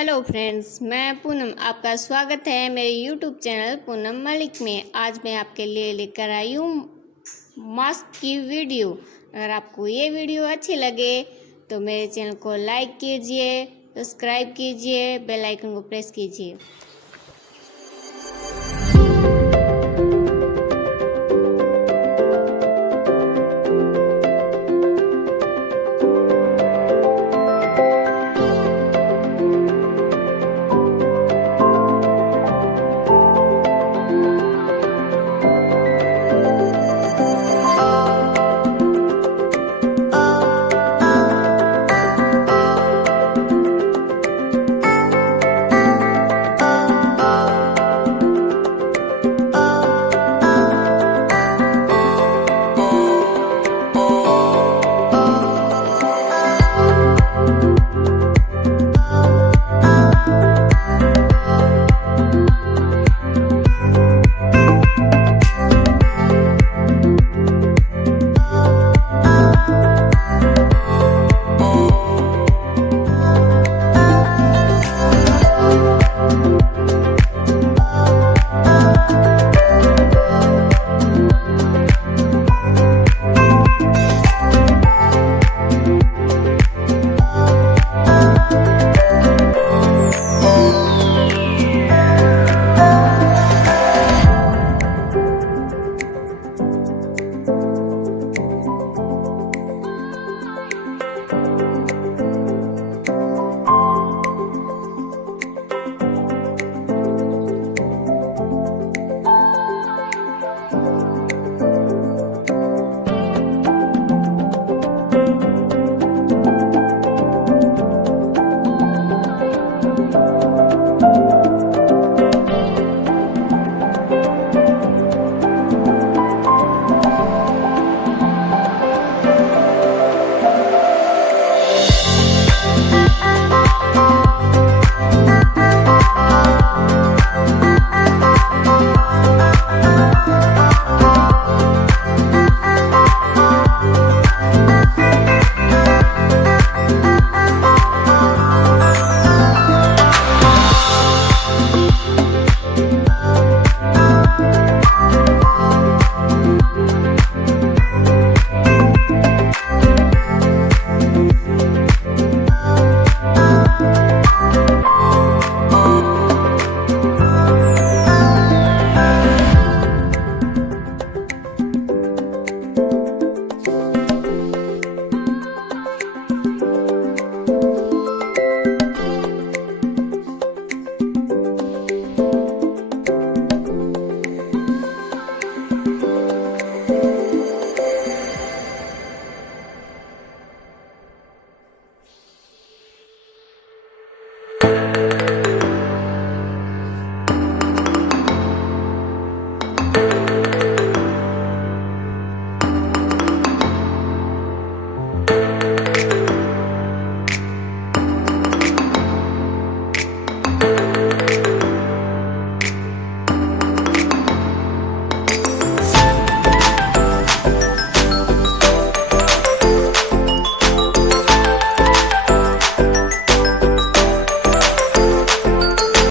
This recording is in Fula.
Hello friends, मैं पूनम। आपका स्वागत है मेरे यूट्यूब चैनल पूनम मलिक में। आज मैं आपके लिए लेकर आई हूँ मास्क की वीडियो। अगर आपको ये वीडियो अच्छी लगे तो मेरे चैनल को लाइक कीजिए, सब्सक्राइब कीजिए, बेल आइकन को प्रेस कीजिए।